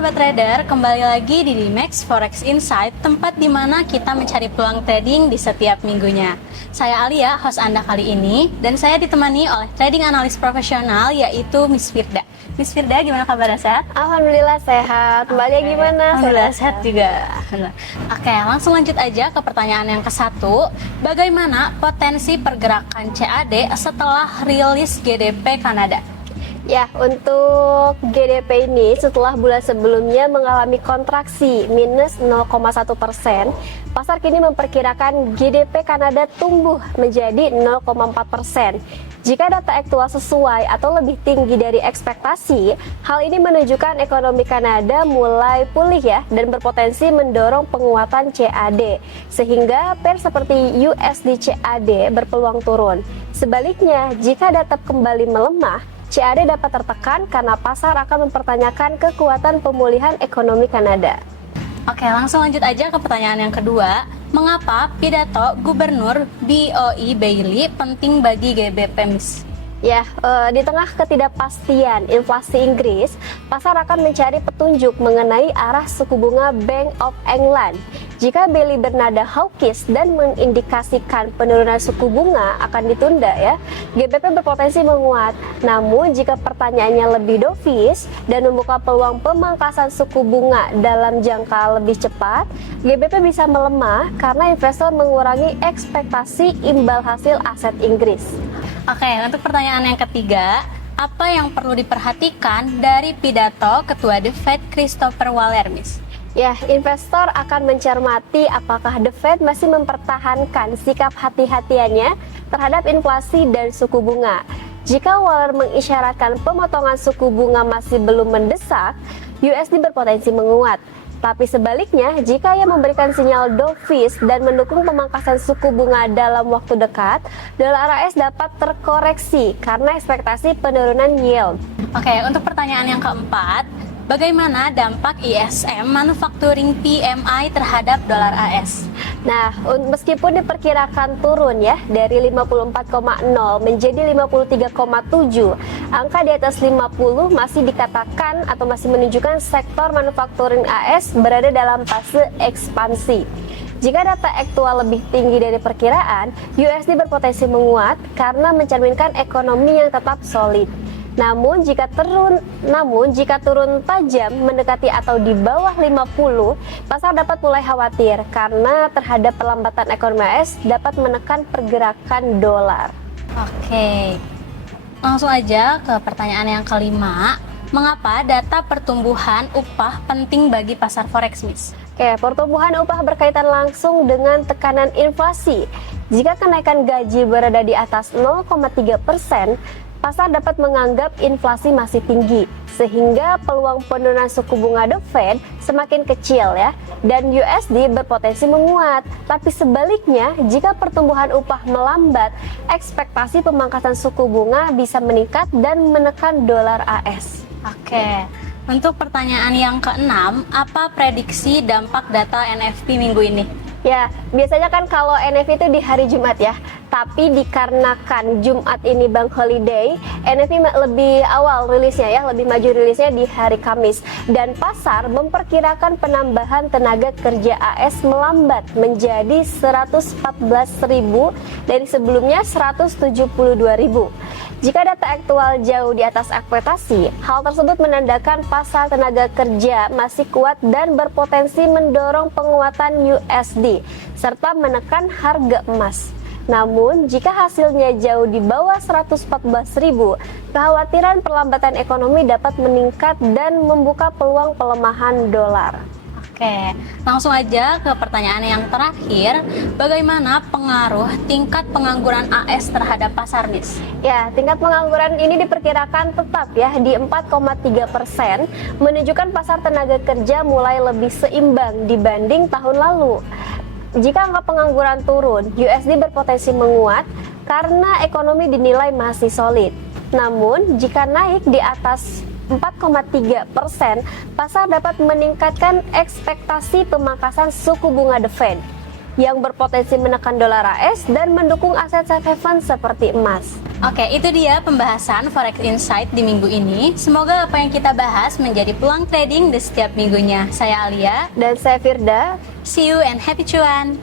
Sobat Trader, kembali lagi di Dimex Forex Insight, tempat di mana kita mencari peluang trading di setiap minggunya. Saya Alia, host Anda kali ini, dan saya ditemani oleh trading analis profesional yaitu Miss Firda. Miss Firda, gimana kabarnya, sehat? Alhamdulillah sehat. Mbaknya gimana? Alhamdulillah sehat juga. Oke, langsung lanjut aja ke pertanyaan yang ke-1. Bagaimana potensi pergerakan CAD setelah rilis GDP Kanada? Ya, untuk GDP ini setelah bulan sebelumnya mengalami kontraksi minus 0,1%, pasar kini memperkirakan GDP Kanada tumbuh menjadi 0,4%. Jika data aktual sesuai atau lebih tinggi dari ekspektasi, hal ini menunjukkan ekonomi Kanada mulai pulih ya dan berpotensi mendorong penguatan CAD, sehingga pair seperti USD CAD berpeluang turun. Sebaliknya, jika data kembali melemah, CAD dapat tertekan karena pasar akan mempertanyakan kekuatan pemulihan ekonomi Kanada. Oke, langsung lanjut aja ke pertanyaan yang kedua. Mengapa pidato Gubernur BOE Bailey penting bagi GBP, Miss? Ya, di tengah ketidakpastian inflasi Inggris, pasar akan mencari petunjuk mengenai arah suku bunga Bank of England. Jika Bailey bernada hawkish dan mengindikasikan penurunan suku bunga akan ditunda ya, GBP berpotensi menguat. Namun jika pertanyaannya lebih dovish dan membuka peluang pemangkasan suku bunga dalam jangka lebih cepat, GBP bisa melemah karena investor mengurangi ekspektasi imbal hasil aset Inggris. Oke, untuk pertanyaan yang ketiga, apa yang perlu diperhatikan dari pidato Ketua The Fed Christopher Waller, Miss? Ya, investor akan mencermati apakah The Fed masih mempertahankan sikap hati-hatiannya terhadap inflasi dan suku bunga. Jika Waller mengisyaratkan pemotongan suku bunga masih belum mendesak, USD berpotensi menguat. Tapi sebaliknya, jika ia memberikan sinyal dovish dan mendukung pemangkasan suku bunga dalam waktu dekat, dolar AS dapat terkoreksi karena ekspektasi penurunan yield. Oke, untuk pertanyaan yang keempat, bagaimana dampak ISM Manufacturing PMI terhadap dolar AS? Nah, meskipun diperkirakan turun ya dari 54,0 menjadi 53,7, angka di atas 50 masih dikatakan atau masih menunjukkan sektor manufacturing AS berada dalam fase ekspansi. Jika data aktual lebih tinggi dari perkiraan, USD berpotensi menguat karena mencerminkan ekonomi yang tetap solid. Namun jika turun tajam mendekati atau di bawah 50, pasar dapat mulai khawatir karena terhadap perlambatan ekonomi AS dapat menekan pergerakan dolar. Oke, langsung aja ke pertanyaan yang kelima. Mengapa data pertumbuhan upah penting bagi pasar forex, Miss? Oke, pertumbuhan upah berkaitan langsung dengan tekanan inflasi. Jika kenaikan gaji berada di atas 0,3%, pasar dapat menganggap inflasi masih tinggi, sehingga peluang penurunan suku bunga The Fed semakin kecil ya, dan USD berpotensi menguat. Tapi sebaliknya, jika pertumbuhan upah melambat, ekspektasi pemangkasan suku bunga bisa meningkat dan menekan dolar AS. Oke, untuk pertanyaan yang keenam, apa prediksi dampak data NFP minggu ini? Ya, biasanya kan kalau NFP itu di hari Jumat ya, tapi dikarenakan Jumat ini Bank Holiday, NFP lebih awal rilisnya ya, lebih maju rilisnya di hari Kamis. Dan pasar memperkirakan penambahan tenaga kerja AS melambat menjadi 114.000 dari sebelumnya 172.000. Jika data aktual jauh di atas ekspektasi, hal tersebut menandakan pasar tenaga kerja masih kuat dan berpotensi mendorong penguatan USD serta menekan harga emas. Namun, jika hasilnya jauh di bawah 114.000, kekhawatiran perlambatan ekonomi dapat meningkat dan membuka peluang pelemahan dolar. Oke, langsung aja ke pertanyaan yang terakhir. Bagaimana pengaruh tingkat pengangguran AS terhadap pasar, Miss? Ya, tingkat pengangguran ini diperkirakan tetap ya di 4,3%, menunjukkan pasar tenaga kerja mulai lebih seimbang dibanding tahun lalu. Jika angka pengangguran turun, USD berpotensi menguat karena ekonomi dinilai masih solid. Namun, jika naik di atas 4,3%, pasar dapat meningkatkan ekspektasi pemangkasan suku bunga The Fed. yang berpotensi menekan dolar AS dan mendukung aset safe haven seperti emas. Oke, itu dia pembahasan Forex Insight di minggu ini. Semoga apa yang kita bahas menjadi peluang trading di setiap minggunya. Saya Alia. Dan saya Firda. See you and happy cuan!